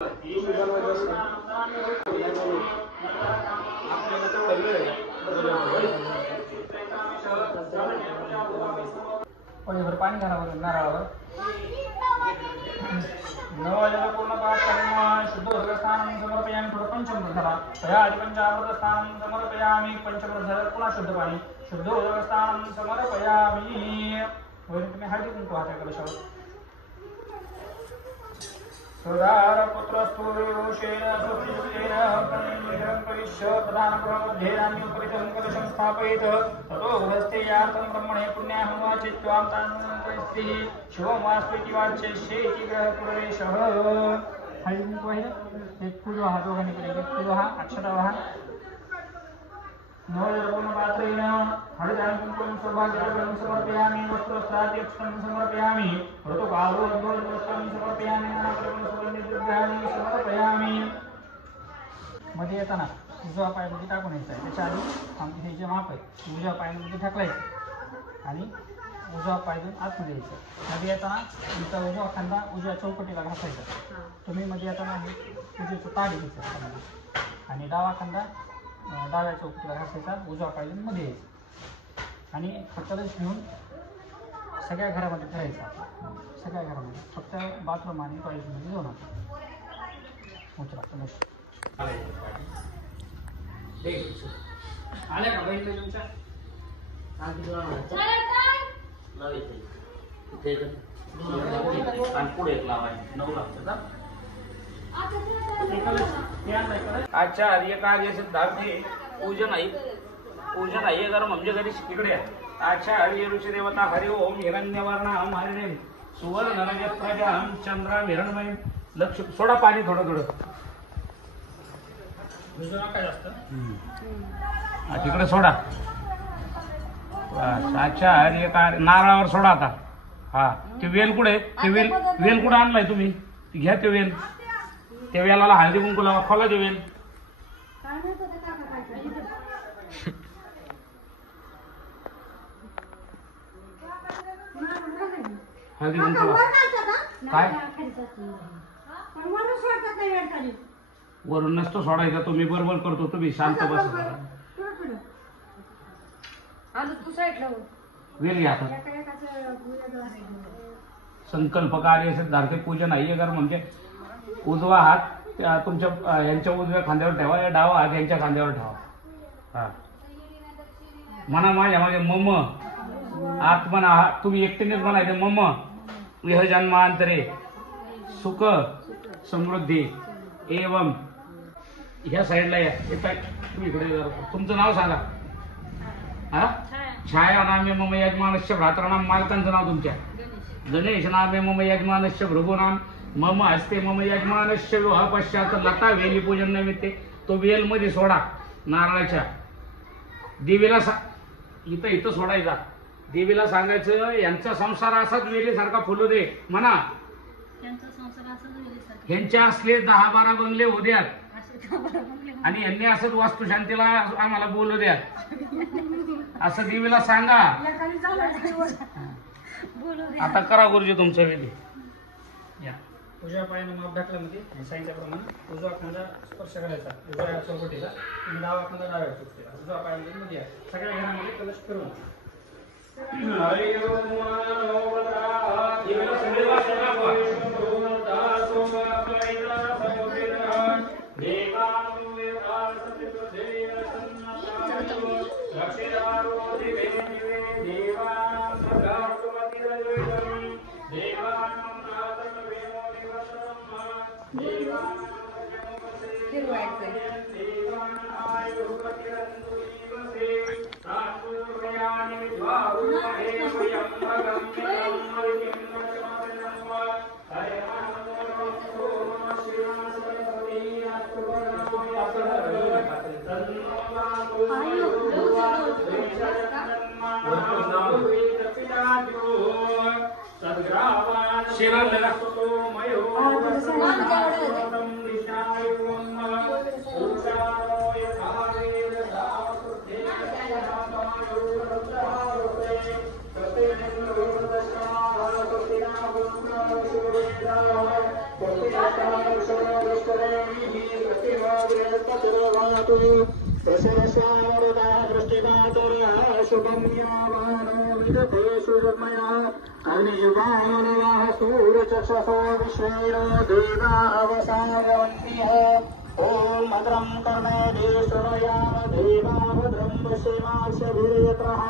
पाणी घालावं नारळावर 9 वाजेला पूर्ण पाठ करून शुद्ध स्थान समर्पयामी थोडं पंचमृत झाला या आधी पंचामृत स्थान समर्पयामी पंचमृत झालं पुन्हा शुद्ध पाणी शुद्ध स्थान समर्पयामी वरून तुम्ही हळदी कुंकू वाहता कलशावर सुधार पुत्रस्तु विभूषेण सुप्रियतेन कन्यं परिश्य प्रधानप्रमध्येनाम्य परितं कलशं स्थापयेत् ततो हस्ते यार्थं ब्रह्मणे पुण्याहं वाचित्वां तान्वस्ति शिवमास्त्विति वाच्यस्ये इति ग्रहप्रवेशः हळदी कुंकू आहे एक पूर्व हा दोघांनी करेल पूर्व हा अक्षता वाहा नवजर्पूर्णपात्रेण हरिदान कुंकुमं सौभाग्यद्रव्यं समर्पयामि वस्त्रस्त्राद्यक्षं समर्पयामि ऋतुकालोद्भवद्वस्त्रं समर्पयामि नानाप्रकारसुगन्धिद्रव्याणि समर्पयामि मध्ये येताना उजवा पाय मध्ये टाकून यायचा आहे त्याच्या आधी हे जे माप आहे उजव्या पायामध्ये टाकलायचं आणि उजवा पाय देऊन आतमध्ये यायचं मध्ये येताना तुमचा उजवा खांदा उजव्या चौकटीला घासायचा तुम्ही मध्ये येताना हे उजवीचं ताट घ्यायचं आणि डावा खांदा डाव्या चौकटीला घासायचा उजवा पाय देऊन मध्ये यायचं आणि कलश घेऊन सगळ्या घरामध्ये फिरायचा सगळ्या घरामध्ये फक्त बाथरूम आणि टॉयलेटमध्ये जाऊ नका उचला कलश आल्या का बहिणी तुमच्या पुढे आचार्य कार्य सिद्धार्थे पूजन आहे अगर म्हणजे घरी इकडे आचार्य ऋषी देवता हरि ओम हिरण्यवर्णम हरिणीम सुवर्ण नयप्रजाम चंद्र हिरणमय लक्ष सोडा पाणी थोडं काय जास्त तिकडे सोडा आचार्य कार्य नारळावर सोडा आता हा ते वेल कुठे ते वेल कुठे आणलाय तुम्ही घ्या ते वेल त्या वेलाला हळदी कुंकू लावा खोला ते वेल हळदी कुंकू काय वरून नसतो सोडायचा तुम्ही बरोबर करतो तुम्ही शांत बसा वेल घ्या संकल्प कार्य सिद्धार्थ पूजन आहे अगर म्हणजे उजवा हात तुमच्या यांच्या उजव्या खांद्यावर ठेवा या डावा हात यांच्या खांद्यावर ठेवा हा म्हणा माझ्या माझ्या मम आत्मना तुम्ही एकटीनेच म्हणायचं मम विह जन्मांतरे सुख समृद्धी एवं ह्या साईडला या तुम्ही इकडे तुमचं नाव सांगा हा छाया नामे मम यजमानस्य भ्रातृनाम मालकांचं नाव तुमच्या गणेश नामे मम यजमानस्य भृगुनाम मम हस्ते मम यजमानस्य विवाह पश्चात लता वेली पूजन निमित्ते तो वेल मध्ये सोडा नारळाच्या देवीला इथं सोडायचा देवीला सांगायचं यांचा संसार असाच वेलीसारखा फुलू दे म्हणा ह्यांच्या असले 10-12 बंगले होऊ द्यात आणि यांनी असंच वास्तुशांतीला आम्हाला बोलू द्या असं देवीला सांगा आता करा गुरुजी तुमचं वेली या उजव्या पायाने माप ढकल्यामध्ये सांगितल्याप्रमाणे उजवा खांदा स्पर्श करायचा उजव्या चौकटीला आणि डावा खांदा डाव्या चौकटीला उजव्या पायामध्ये मध्ये सगळ्या घरामध्ये कलश करून ओम भद्रं कर्णेभिः देवा भद्रं पश्येमाक्षभिरेत्रः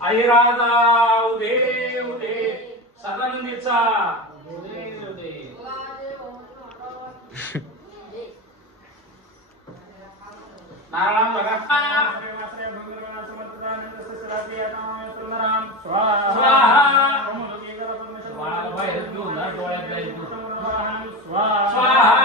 आई राधा उदे उदे सदानंदीचा उदे उदे नारायण बघा स्वाहा बाहेर घेऊन ना डोळ्यात जाईल स्वाहा स्वाहा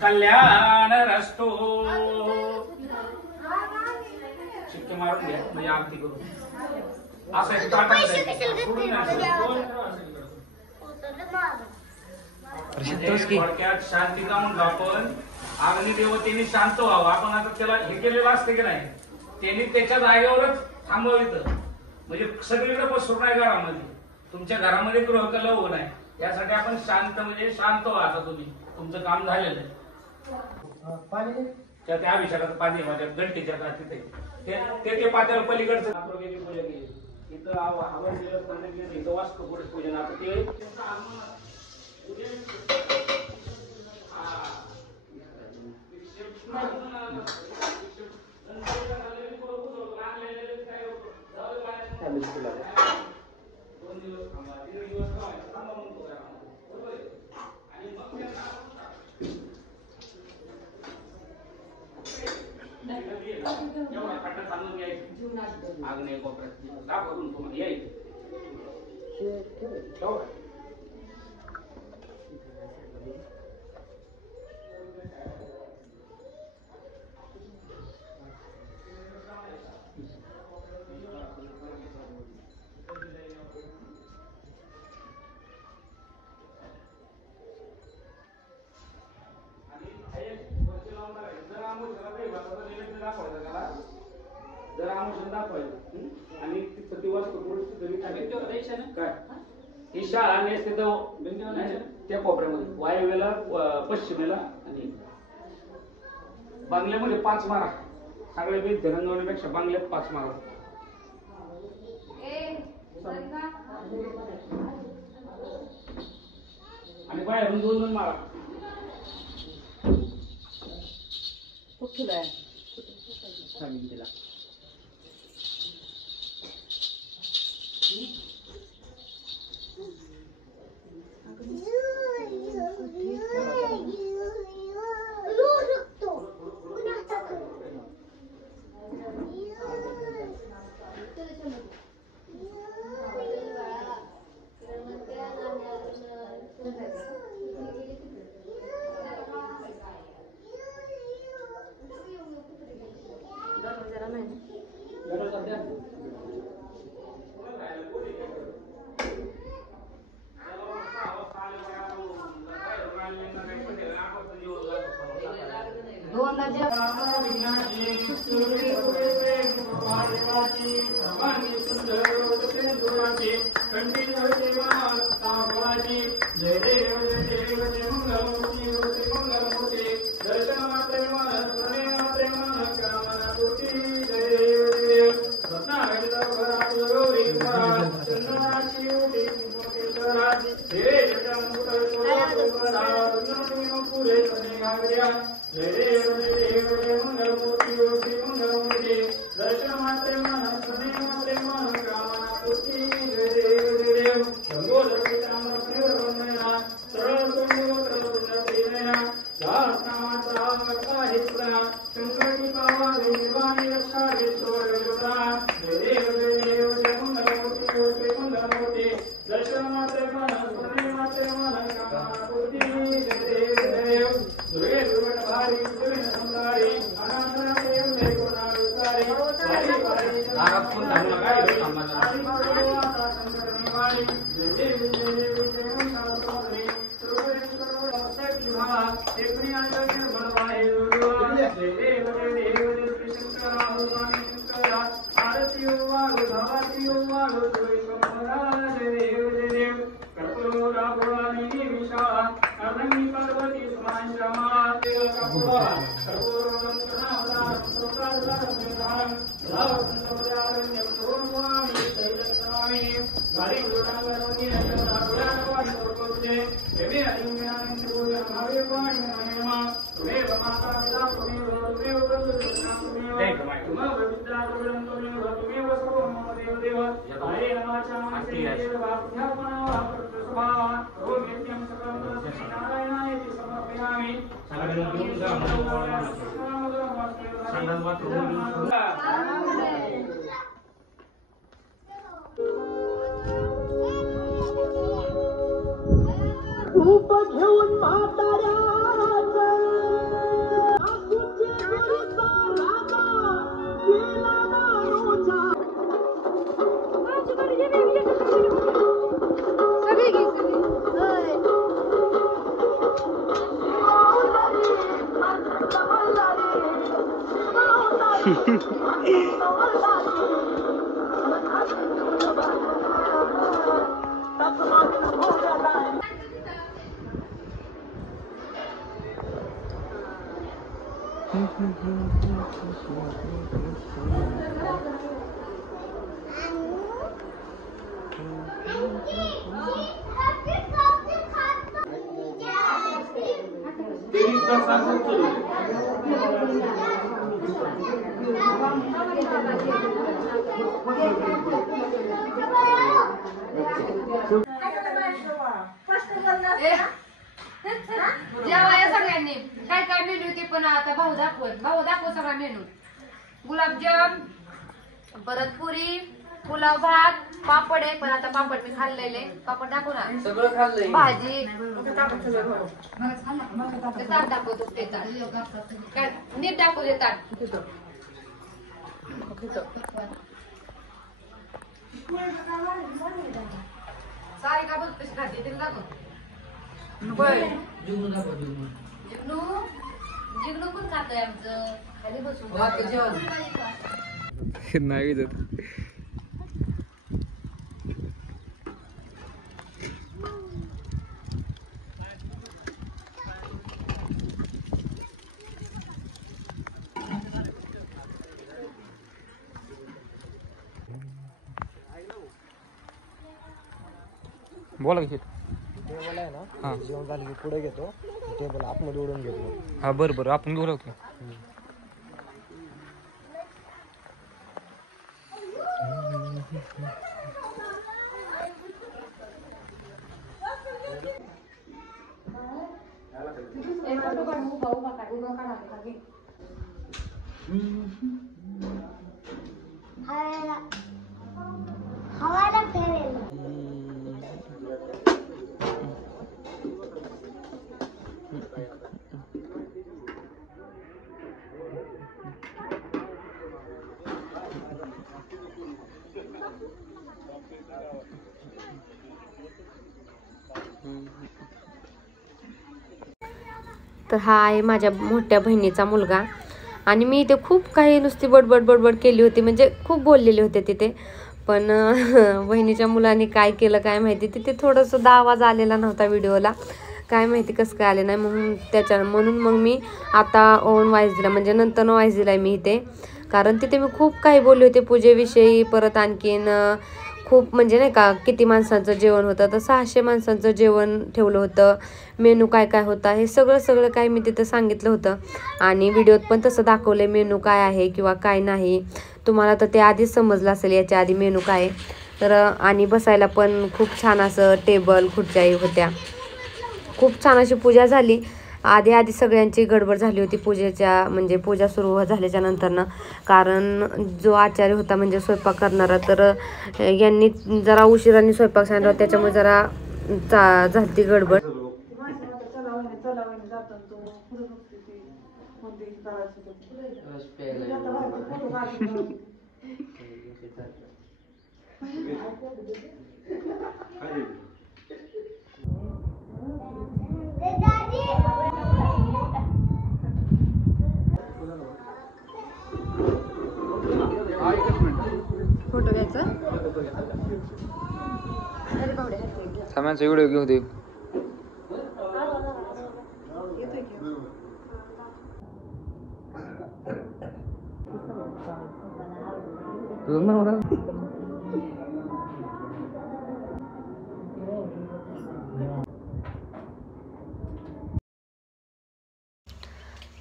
कल्याण रस्तो शिक्के मारून घ्या म्हणजे आरती करू असं एक थोडक्यात शांतीचा म्हणतो आपण अग्नी देवतेने शांत व्हावं आपण आता त्याला हे केलेलं असतं की नाही त्यांनी त्याच्या जागेवरच थांबवायचं म्हणजे सगळीकडे पसरून आहे घरामध्ये तुमच्या घरामध्ये गृहकलह होऊ नये यासाठी आपण शांत म्हणजे शांत व्हा आता तुम्ही तुमचं काम झालेलं आहे त्या अभिषेकाचं पाणी माझ्या घंटीच्या का तिथे ते पात्याला पलीकडचं पूजा केली इथं हवन दिलं इथं वास्तू पूजन आता ते आग्नेय कोपऱ्यात दाखवून तुम्हाला यायचं जर आमोशन दाखवायचं आणि तिथं दिवस काय ही शाळा आणि त्या कोपऱ्यामध्ये वायव्येला पश्चिमेला आणि बांगल्यामध्ये 5 मारा सगळे बेट धरणगावण्यापेक्षा बांगल्यात 5 मारा आणि बाहेरून 2 मारा कुठला सांगितलं दर्शन मात्र रूप घेऊन म्हाताऱ्याचं आसूचे घरीचा राजा गेला दारूचा. जेव्हा या सगळ्यांनी काय काय मेनू ते पण आता भाऊ दाखव सगळा मेनू. गुलाबजाम, परत पुरी, पुलाव भात, पापड आहे पण आता पापड मी खाल्लेले. पापड दाखव ना. सगळं खाल्लंय. भाजी ताट दाखवतो ते ताट. काय नीट दाखव ते ताट. सारी का बघ कशी खाते ते दाखव. जिग्नू पण खातोय आमचं खाली बसून. नाही देत. बोला की टेबल आहे ना, हा. जेवण झालं की पुढे घेतो, टेबल आतमध्ये उडून घेतो. हा बरं बरं आपण घेऊ लागतो. हवाला फेरेल. तर हा आहे माझ्या मोठ्या बहिणीचा मुलगा. आणि मी इथे खूप काही नुसती बडबड केली होती, म्हणजे खूप बोललेले होते तिथे. पण बहिणीच्या मुलाने काय केलं काय माहिती, तिथे थोडंसं आवाज आलेला नव्हता व्हिडिओला, काय माहिती कसं काय आले नाही. म्हणून मग मी आता ऑन व्हॉइस दिला, म्हणजे नंतर व्हॉइस दिला मी इथे. कारण तिथे मी खूप काही बोलले होते पूजेविषयी. परत आणखीन खूप म्हणजे नाही का किती माणसांचं जेवण होतं, तर 600 माणसांचं जेवण ठेवलं होतं. मेनू काय काय होता हे सगळं काय मी तिथं सांगितलं होतं. आणि व्हिडिओत पण तसं दाखवलं मेनू काय आहे किंवा काय नाही. तुम्हाला तर ते आधीच समजलं असेल याच्या आधी मेनू काय आहे. तर आणि बसायला पण खूप छान असं टेबल खुर्च्या होत्या. खूप छान अशी पूजा झाली. आधी सगळ्यांची गडबड झाली होती पूजेच्या, म्हणजे पूजा सुरू झाल्याच्या नंतरनं. कारण जो आचार्य होता म्हणजे स्वयंपाक करणारा, तर यांनी जरा उशिराने स्वयंपाक सांगितला, त्याच्यामुळे जरा झाली गडबड. फोटो घ्यायचा सामानचा व्हिडिओ घेऊ दे.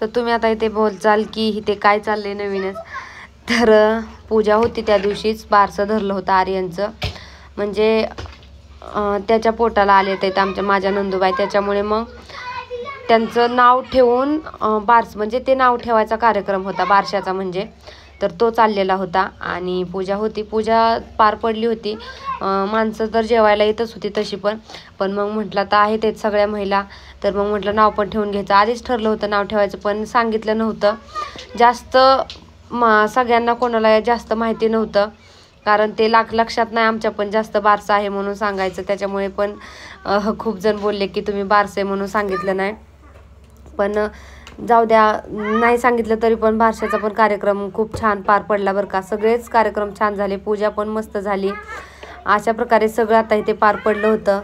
तर तुम्ही आता इथे बोलचाल की इथे काय चाललंय नवीनच. तर पूजा होती त्या दिवशीच, बारसं धरलं होतं आर्यनचं. म्हणजे त्याच्या पोटाला आले ते माझ्या नंदूबाई, त्याच्यामुळे मग त्यांचं नाव ठेवून बारस म्हणजे ते नाव ठेवायचा कार्यक्रम होता बारशाचा म्हणजे. तर तो चाललेला होता आणि पूजा होती. पूजा पार पडली होती. माणसं तर जेवायला येतच होती तशी पण मग म्हटलं तर आहे तेच सगळ्या महिला, तर मग म्हटलं नाव पण ठेवून घ्यायचं. आधीच ठरलं होतं नाव ठेवायचं, पण सांगितलं नव्हतं जास्त. सगळ्यांना कोणाला जास्त माहिती नव्हतं, कारण ते लक्षात नाही आमच्या पण जास्त बारसं आहे म्हणून सांगायचं. त्याच्यामुळे पण खूप जण बोलले की तुम्ही बारसं आहे म्हणून सांगितलं नाही. पण जाऊ द्या, नाही सांगितलं तरी पण बारशाचा पण कार्यक्रम खूप छान पार पडला बरं का. सगळेच कार्यक्रम छान झाले, पूजा पण मस्त झाली. अशा प्रकारे सगळं आता इथे पार पडलं होतं.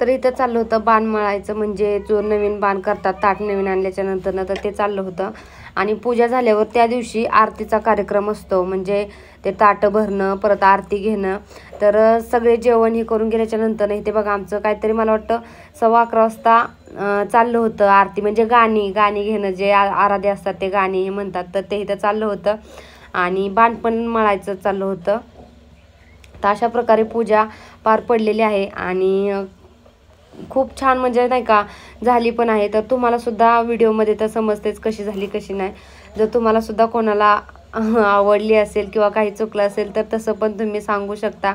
तर इथं चाललं होतं बाण मळायचं, म्हणजे जो नवीन बाण करतात ताट नवीन आणल्याच्या नंतर तर ते चाललं होतं. आणि पूजा झाल्यावर त्या दिवशी आरतीचा कार्यक्रम असतो, म्हणजे ते ताटं भरणं, परत आरती घेणं. तर सगळे जेवण हे करून गेल्याच्या नंतर इथे बघा आमचं काहीतरी मला वाटतं 11:15 वाजता चाललं होतं आरती, म्हणजे गाणी घेणं, जे आराधे असतात ते गाणी हे म्हणतात, तर ते इथं चाललं होतं. आणि बाण पण मळायचं चाललं होतं. तर अशा प्रकारे पूजा पार पडलेली आहे आणि खूप छान म्हणजे नाही का झाली पण आहे. तर तुम्हाला सुद्धा व्हिडिओमध्ये तर समजतेच कशी झाली कशी नाही. जर तुम्हाला सुद्धा कोणाला आवडली असेल किंवा काही चुकलं असेल तर तसं पण तुम्ही सांगू शकता.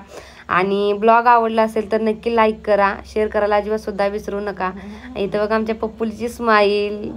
आणि ब्लॉग आवडला असेल तर नक्की लाईक करा, शेअर करायला अजिबात सुद्धा विसरू नका. इथं बघा आमच्या पप्पूलीची स्माईल.